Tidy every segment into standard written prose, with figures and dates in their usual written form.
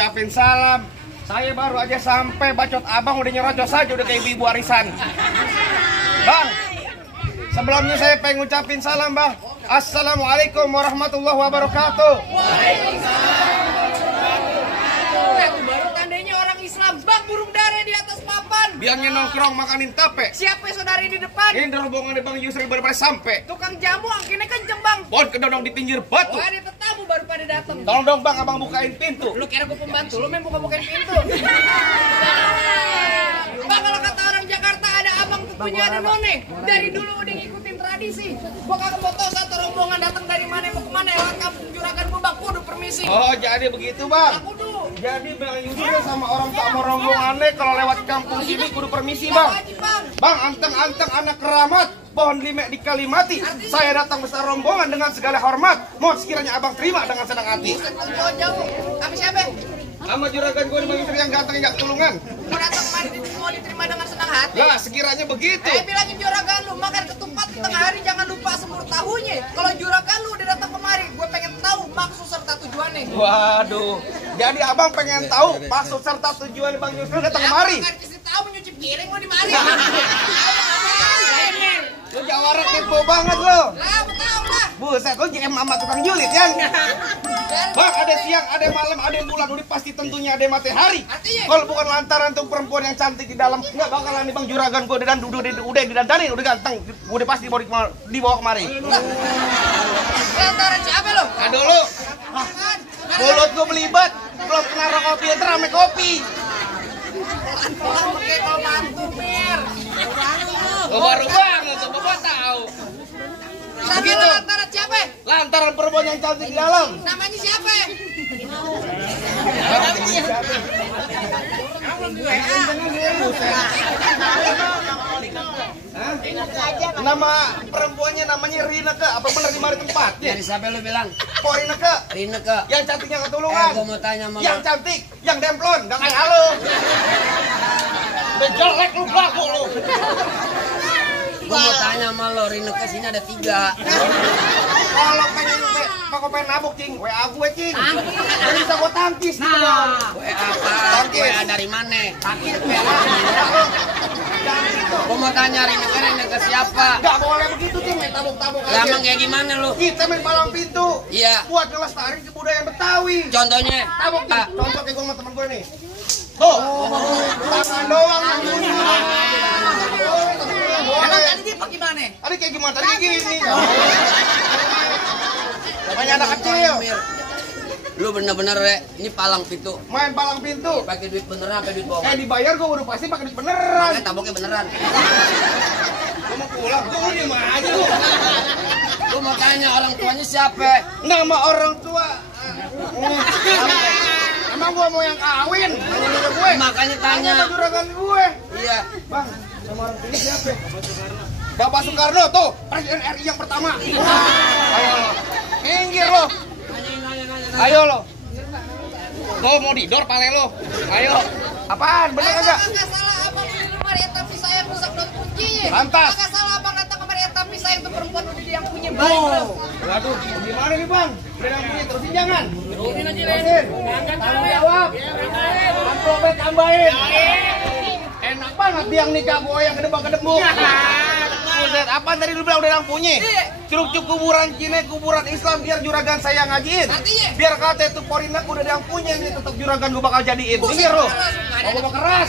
ngucapin salam. Saya baru aja sampai, bacot abang udah nyerocos aja udah kayak ibu arisan. Bang, sebelumnya saya pengen ngucapin salam bang. Assalamualaikum warahmatullahi wabarakatuh. Baru tandanya orang Islam. Bang, burung dara di atas papan. Biangnya nongkrong makanin tape. Siapa saudari di depan? Ini rombongan Bang Yusril baru pada sampai. Tukang jamu angkinnya kenceng bang. Bon kedodong di pinggir batu. Wah, ada tetamu baru pada datang. Tolong dong bang, abang bukain pintu. Lu kira gue pembantu, lu main buka-bukain pintu. Bang, kalau kata orang Jakarta ada abang tentunya ada none. Dari dulu udah ngikutin tradisi. Gua kagak mau tahu satu rombongan datang dari mana mau kemana, lewat kampung Juragan gua bang, kudu permisi. Oh jadi begitu bang. Aku kudu. Jadi Bang Yusril sama orang tua sama rombongannya kalau lewat kampung sini kudu permisi bang. Bang, anteng-anteng anak keramat, pohon limek di Kalimati. Saya datang besar rombongan dengan segala hormat. Mohon sekiranya abang terima dengan senang hati. Jauh-jauh. Sama siapa? Sama juragan gue Bang Yusril yang ganteng yang tulungan. Mau datang kemari mau diterima dengan senang hati. Lah sekiranya begitu. Bilangin juragan lu makan ketupat di tengah hari jangan lupa semur tahunya. Kalau juragan lu udah datang kemari, gue pengen tahu maksud serta tujuannya. Waduh, jadi abang pengen tahu maksud serta tujuan Bang Yusril datang kemari. Kan kasih tahu nyuci piring mau di mari. Lu jawara kepo banget lo. Lah, tahu lah. Buset, lu JM sama tukang julid kan? Bang, ada siang, ada malam, ada bulan, udah pasti tentunya ada matahari. Kalau bukan lantaran tuh perempuan yang cantik di dalam, nggak bakalan nih bang juragan gue dan udah didandanin, udah ganteng, udah pasti dibawa kemari. Lantaran siapa lo? Aduh lu, mulut gue melibat, belum kena rokok filter sama kopi. Oke, kalau mantu mir. Baru banget, tuh bapak tahu. Begitu. Lantaran siapa? Lantaran perempuan yang cantik di dalam. Namanya siapa? Nama perempuannya namanya Rineke. Apa benar di mari tempatnya? Dari siapa lu bilang? Oh Rineke. Rineke. Yang cantiknya ketulungan. Gua mau tanya sama Yang cantik, yang demplon, gak kayak halo. Udah jelek lu belagu lu. Gua mau tanya sama lo, Rineke sini ada 3. Kalau pengen nabuk cing, WA gue cing. Jadi bisa gue tangkis gitu dong. WA apa? WA dari mana? Sakit WA. Gua mau tanya Rineke siapa? Gak boleh begitu cing, main tabuk-tabuk Lah aja. emang kayak gimana lu? Kita main palang pintu. Iya. Buat ngelestariin kebudayaan Betawi. Contohnya? Tabuk cing. Contoh kayak gue sama temen gue nih. Tuh, tangan doang yang bunyi. Emang tadi dia pakai mana? Tadi kayak gimana? Tadi kayak gini. Banyak anak kecil. Lu bener-bener ini palang pintu. Main palang pintu. Pakai duit beneran apa duit bohongan? Dibayar gue udah pasti pakai duit beneran. Makanya taboknya beneran. Gue mau pulang, gue diem aja lu. Lu mau tanya orang tuanya siapa? Nama orang tua. Emang gue mau yang kawin? Nanya gue. Makanya tanya. Tanya juragan gue. Iya. Bang, sama orang tuanya siapa? Bapak Soekarno tuh, Presiden RI yang pertama. Ayo lo, minggir lo. Ayo lo. Lo mau didor pale lo. Ayo. Apaan? Bener kagak? Kagak salah abang di lemari tapi saya rusak dan kuncinya. Lantas. Kagak salah abang datang kemari tapi saya itu perempuan udah dia yang punya baik belum. Waduh, gimana nih bang? Udah yang punya terusin jangan. Terusin aja Len. Tanggung jawab. Amplopnya tambahin. Enak banget biang nikah gue yang kedebak-kedebuk. Buset, apaan tadi lu bilang udah yang punya? Curug-curug kuburan Cina, kuburan Islam biar juragan saya ngajiin. Biar kata itu Porinak udah yang punya ini tetap juragan gue bakal jadiin. Minggir lo. Ngomong keras.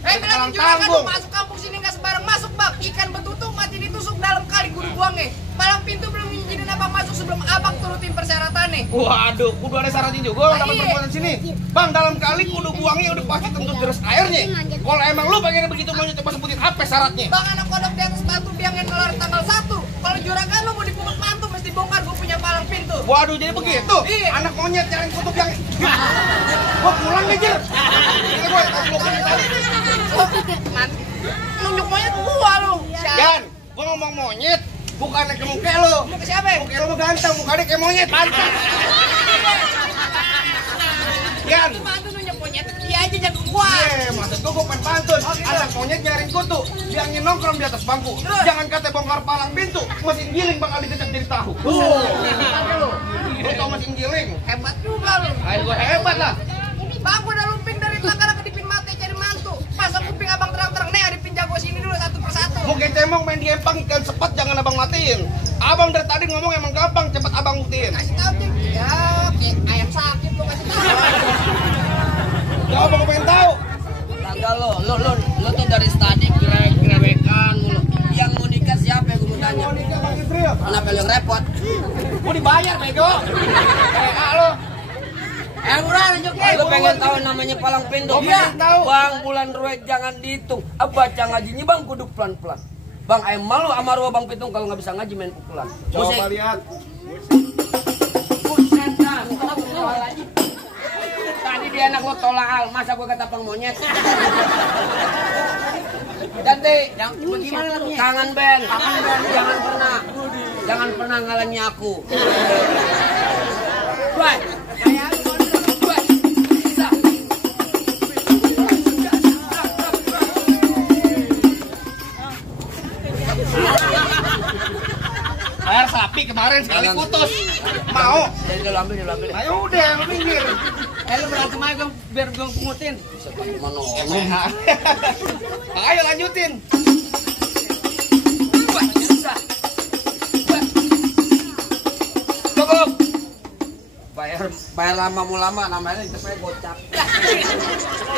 Bilangin juragan lu masuk kampung sini nggak sembarang masuk bang. Ikan betutu mati ditusuk dalam kali kudu buangnya. Palang pintu belum izinin abang masuk sebelum abang turutin persyaratannya. Waduh, kudu ada syaratnya juga dapat perbuatan sini. Bang, dalam kali kudu buangnya udah pasti tentu terus airnya. Kalau emang lu pengen begitu mau coba sebutin apa syaratnya? Bang, anak kodok di atas batu biangin keluar tanggal 1. Kalau juragan lu mau dipungut mantu mesti bongkar gue punya palang pintu. Waduh, jadi begitu? Iya. Anak monyet nyariin kutub yang... Gua pulang ngejer. Ini gue Nunjuk monyet gua lu. Dan, gua ngomong monyet, bukannya ke muka lo. Muka siapa? Muka lo ganteng, mukanya kayak monyet, pantas. Yan. Mantu nunjuk monyet, dia aja jago gua. Maksud gua pengen pantun. Anak monyet nyariin kutu, biangnya nongkrong di atas bangku. Jangan kata bongkar palang pintu, mesin giling bakal dicecek jadi tahu. Lu tau mesin giling? Hebat juga lu. Ayo gua hebat lah. Bang udah lumping dari Tangerang ke Dipin Mate cari mantu. Pasang kuping abang terang-terang nih, Dipin jago sini dulu satu persatu. Mau kecemong main di empang ikan sepat jangan abang matiin. Abang dari tadi ngomong emang gampang, cepat abang buktiin. Kasih tahu Dik. Ya, kayak ayam sakit lo kasih tahu. Jawab abang pengen tahu. Kagak lo tuh dari tadi grewekan mulu. Yang mau nikah siapa yang gue mau tanya? Mau nikah Bang Israel. Kenapa lu yang repot? Mau dibayar bego. Lo. Murah Joki. Lu pengen tahu namanya palang pintu? Oh, pengen tahu. Bang, bulan ruwet jangan dihitung. Baca ngajinya bang kudu pelan-pelan. Bang, ayam malu sama ruwa bang pitung kalau nggak bisa ngaji main pukulan. Coba lihat. Buset dah. Tadi dia anak lo tolak, masa gua kata pang monyet. Ganti, Bagaimana lagunya? kangen band, jangan pernah ngalangi aku. Baik. Air sapi kemarin sekali Jangan. putus. Mau? Jadi lu ambil. Ayo udah, lu minggir. Lu berantem aja biar gue pungutin. Mana? Ayo lanjutin. Cukup. Bayar lama mau lama namanya cepet gocap.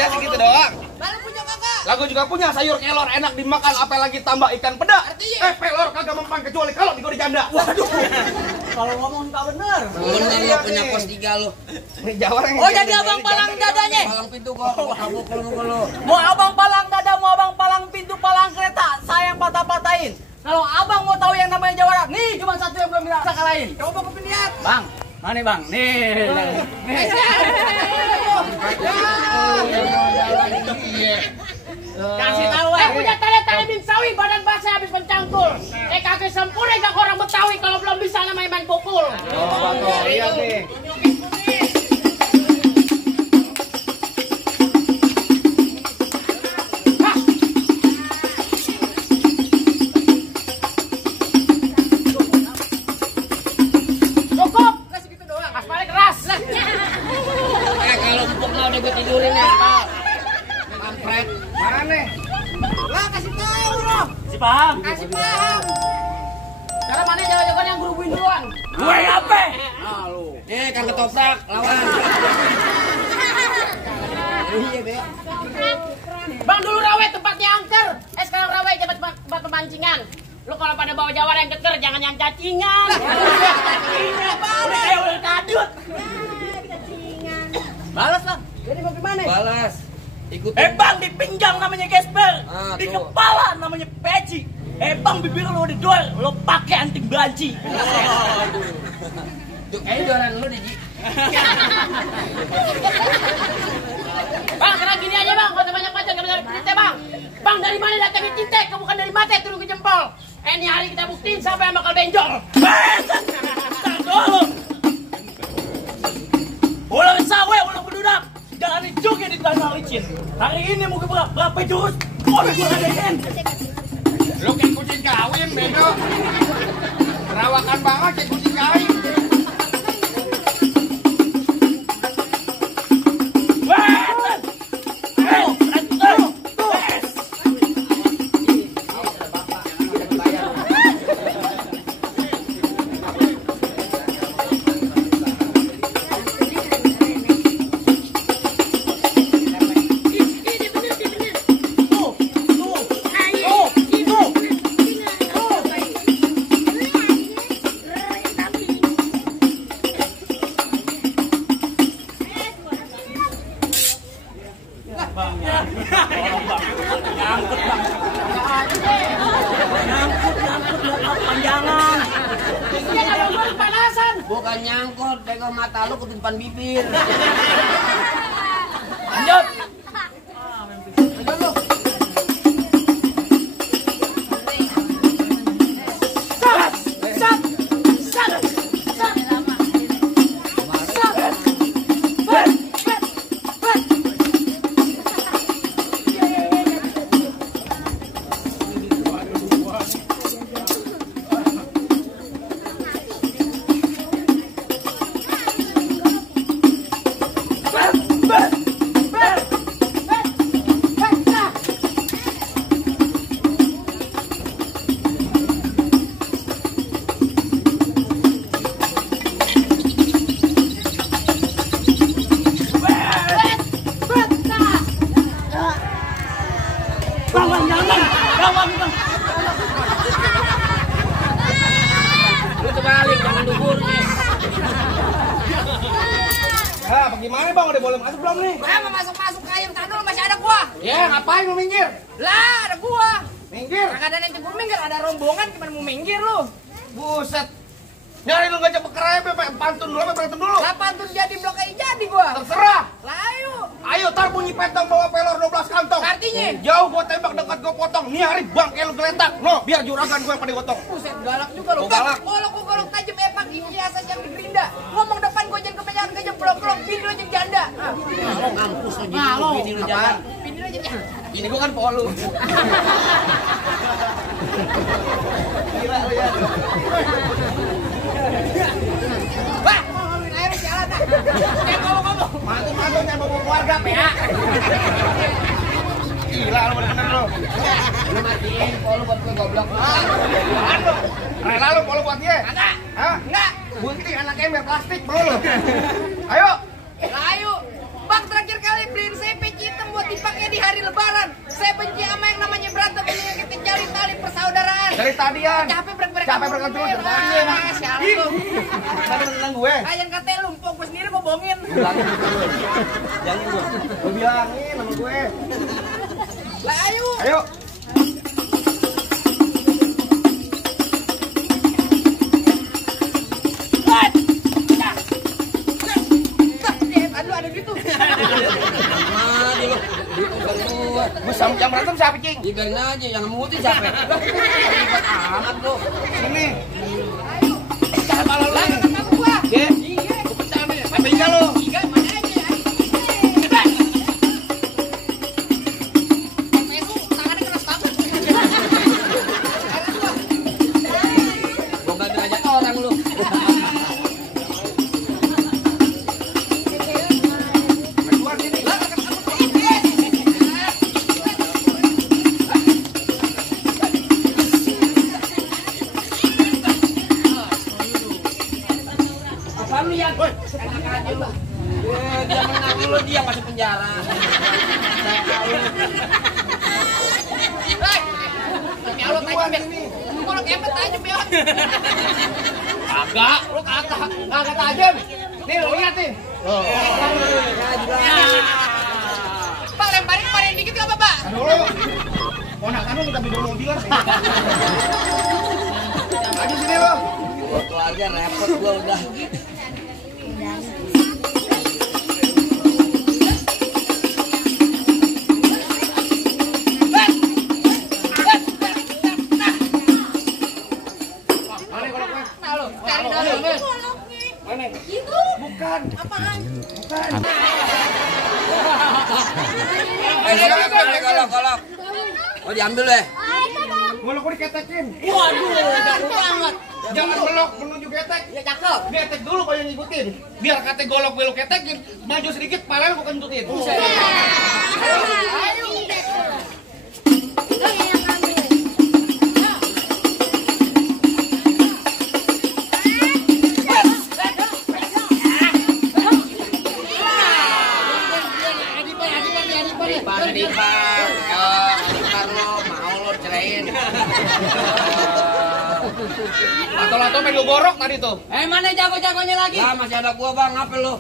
Ya segitu doang. Baru punya kakak. Lagu juga punya sayur kelor enak dimakan, apalagi tambah ikan peda. Artinya? Pelor kagak mempan kecuali kalau digoreng janda. Waduh. Kalau ngomong tak bener. Bener lo punya pos 3 lo. Ini Jawara yang Oh jadi abang palang dadanya. Palang pintu kok. Kabuk lo. Mau abang palang dada, mau abang palang pintu, palang kereta, saya yang patah-patahin. Kalau abang mau tahu yang namanya Jawara, nih cuma satu yang belum bisa kalahin. Coba kupin lihat. Bang, mana bang? Nih. Kasih tahu punya tanda-tanda bin sawi, badan basah habis mencangkul. Kaki sempurna gak orang Betawi kalau belum bisa namanya main pukul. Lihat nih. Cukup, kasih gitu doang. Aspalnya keras. Kalau empuk udah gue tidurin ya. Kampret. Mana? Lah kasih tahu loh. Si paham. Kasih paham. Sekarang mana jalan-jalan yang gurubuin duluan? Gue apa? Nih kan ketoprak lawan. Iya be. Bang dulu rawe tempatnya angker. Sekarang rawe tempat pemancingan. Lu kalau pada bawa Jawara yang keker jangan yang cacingan. Udah kadut. Balas lah. Jadi mau gimana? Balas. Ikutin. Bang di pinggang namanya gesper, di tuh. kepala namanya peci. Bang bibir lo di dor, lo pakai anting banci. Kayaknya jualan lu deh Ji. Bang, sekarang gini aja bang, kalau banyak pacar gak bisa cinta bang. Bang dari mana datangnya cinta? Kamu bukan dari mata turun ke jempol. Ini hari kita buktiin siapa yang bakal benjol. Bentar dulu. Ulang sawe, ulang berdudak. Jangan juga di tanah licin. Hari ini mau berapa jurus? Oh, gue adain. Lu kayak kucing kawin, bego. Perawakan banget kayak kucing kawin. Panjangan. Iya kalau gue kepanasan. Bukan nyangkut, pegang mata lu ke depan bibir. Lanjut. gimana bang? Udah boleh masuk belum nih? Gua mau masuk kayu tanah masih ada gua. Ya, ngapain lu minggir? Lah, ada gua. Minggir. Kagak ada nanti gua minggir, ada rombongan gimana mau minggir lu? Buset. Nyari lu ngajak bekerja, pantun dulu, berantem dulu. Lah pantun jadi blok kayak jadi gua. Terserah. Lah ayo. Ayo tar bunyi petang bawa pelor 12 kantong. Artinya? Jauh gua tembak, dekat gua potong. Nih hari bangke lu geletak. No, biar juragan gua yang pada gotong. Buset galak juga lu. Oh, galak. Kalau gua golok tajam epak ini biasa yang di gerinda. Ngomong depan gua jangan kebanyakan kejam blok-blok bini lu jadi janda. Ngampus lo jadi bini lu jalan. Bini lu jadi janda. Ini gua kan polu. Gila lu ya. Wah, ngomongin air jalan dah. Jangan ngomong-ngomong. Mantu-mantu yang bawa keluarga, PA. Gila lu bener-bener lu. Lu matiin polu buat gue goblok. Apaan lu? Rela lu polu buat dia? Enggak. Hah? Enggak. Bunting anak ember plastik mau lu. Ayo. Lah ayo. Bang terakhir kali beliin saya peci hitam buat dipakai di hari lebaran. Saya benci sama yang namanya berantem ini yang kita jalin tali persaudaraan. Dari tadian. Capek brek-brek. Capek brek terus. Sialan lu. Tadi tentang gue. Kayak kata lu, mpok gue sendiri mau bohongin. Jangan gua. Lu bilangin sama gue. Lah ayo. Ayo. Aduh ada gitu. Mati lu. Bukan gua. Gue sama jam berantem siapa, Cing? Dibiarin aja yang ngutin siapa? Ribet amat lu. Sini. Ayo. Jangan malah lu. Lah sama gua. Ye. Iya. Gue pecah nih. Pindah lu. Tiga mana aja. Itu tangannya keras banget. Gua gak derajat orang lu. Keluar sini. Apaan lu yang? Enak aja lu. Dia menang lu, dia masuk penjara. Ya Allah tajam ya. Lu kalau kepet tajam ya. Kagak, lu kagak tajam. Nih lu lihat nih. Pak lemparin dikit enggak apa-apa? Dulu. Ponakan lu minta beli mobil. Maju sini lu. Gua keluarga repot gua udah. Mana goloknya? Nah lu, cari dulu. Mana? Itu. Bukan. Apaan? Bukan. Golok. Oh diambil deh. Golok gua diketekin. Waduh, jago banget. Jangan belok menuju ketek. Ya cakep. Ketek dulu kau yang ngikutin. Biar kate golok belok ketekin, maju sedikit pala lu bukan nuntutin. Ayo. Lato-lato main lu gorok tadi tuh. Mana jago-jagonya lagi? Lah masih ada gua bang, apa lu?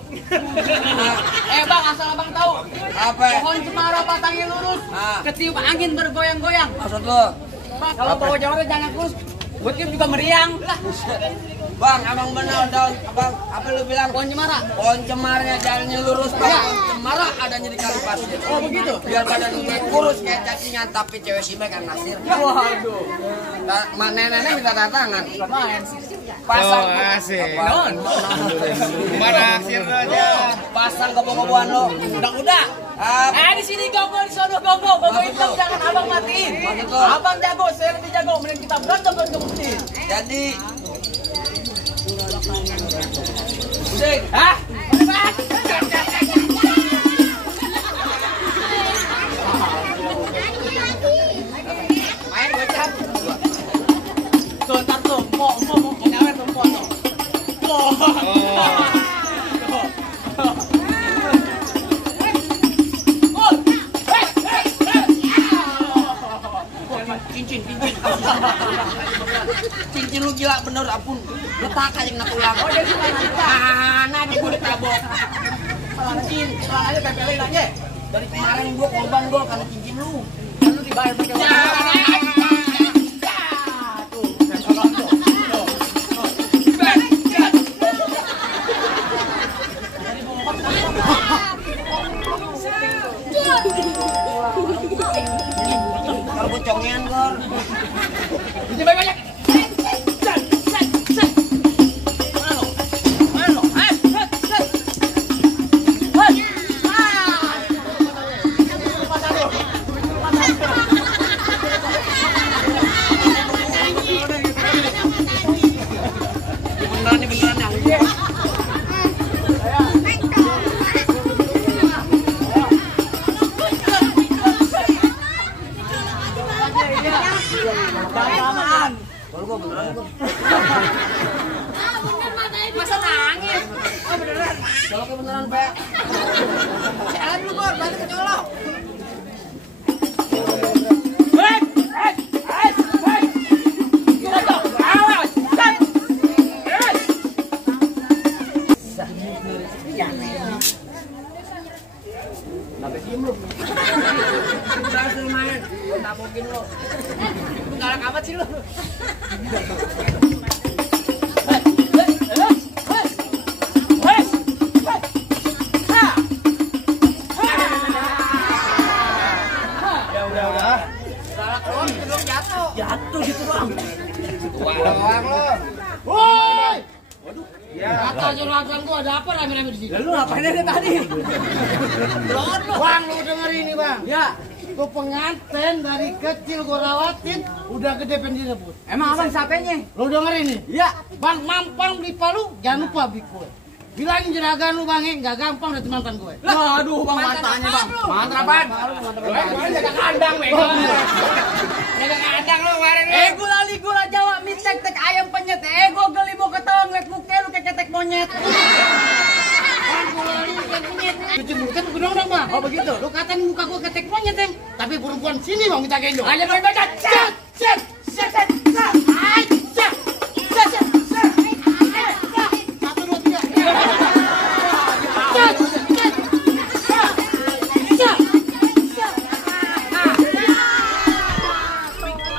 Bang, asal abang tahu. Apa? Pohon cemara batangnya lurus. Ah. Ketiup angin bergoyang-goyang. Maksud lu? Bang, kalau bawa jawara jangan kurus. Gue tiup juga meriang. Lah, Bang, abang benar daun, abang, apa lu bilang? pohon cemara. Pohon cemarnya jalannya lurus, bang. Pohon cemara adanya di kali pasir. Oh, begitu? Biar badan gue kurus kayak cacingan, tapi cewek si kan nasir. Waduh. Nenek-nenek minta tangan. Main. Pasang. Oh, asik. Non. Mana aksir aja. Pasang kebo-keboan lo. Udah. Di sini gogo, di sono gogo. Gogo hitam jangan abang matiin. Maksud lo? Abang jago, saya lebih jago. Mending kita berantem dan kebuktiin. Jadi, Sik. Hah? Main bocah. Tuh, ntar tuh. Mau nyawer tuh, tuh. cincin lu gila bener, ampun. Letak aja kena tulang. Oh, dia suka nanta. Nah, dia gue ditabok. cincin, sekarang aja tempelin aja. Dari kemarin gua korban gua karena cincin lu. Kan lu dibayar pakai uang. Kalau bocongan gor. Ini banyak. Masa nangis? Oh beneran? Coloknya beneran, Pak. Jalan dulu Gor, berarti kecolok. Berhasil main, gua tapokin lo. Lu galak amat sih lu. Udah. Galak doang, belum jatuh. Jatuh gitu bang. Tua doang lo. Woi. Kata juragan gua ada apa rame-rame di sini? Lalu ngapain aja tadi? Bang, lu denger ini, Bang. Ya. Tuh pengantin dari kecil gua rawatin, udah gede pengen direbut. Emang abang siapanya? Lu denger ini? Ya. Bang, mampang beli palu, jangan lupa beli kue. Bilangin juragan lu, Bang, nggak gampang dari mantan gue. Aduh bang matanya bang. Mantan apaan? Jaga kandang, bego. Jaga kandang lu kemarin lu. Gula li gula Jawa mie tek ayam penyet. Gue geli mau ketawa ngeliat muka lu kayak ketek monyet. Cuci mulut kan gendong dong, Bang. Oh begitu. Lu katain muka gua ketek monyet, Em. Tapi perempuan sini, Bang, minta gendong. Ayo main baca. Cet. Satu, dua, tiga.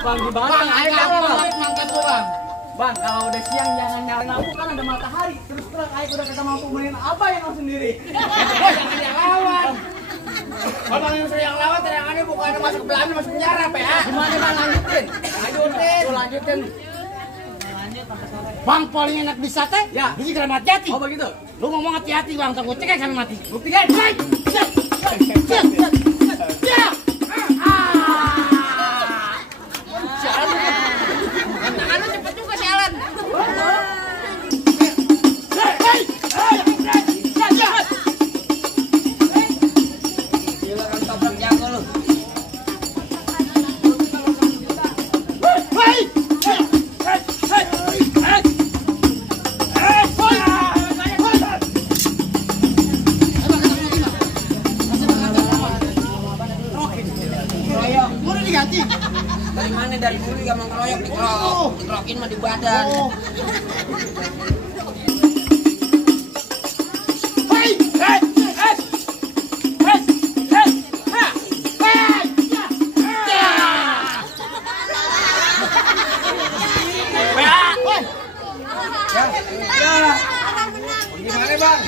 Bang gimana? Bang, Ayo agak apa bang? pelit mangkat gua, Bang. Bang kalau udah siang jangan nyalain lampu kan ada matahari. Terus terang Ayo udah kata mampu mainin apa yang lo sendiri. Jangan yang lawan. Kalau yang sering lawan, terangannya bukannya masuk ke belakang, masuk penjara, apa ya? Gimana bang lanjutin? Lanjutin. Bang, paling enak di sate, Ya. di Keramat Jati. Oh begitu. Lu ngomong hati-hati, Bang, tak gua cekek sampai mati. Buktikan. Tangan lu cepet juga sialan. Gila kan toprak jago lu. Udah diganti. Dari mana? Dari dulu juga mengkeroyok, dikerokin mah di badan. Gimana, Bang?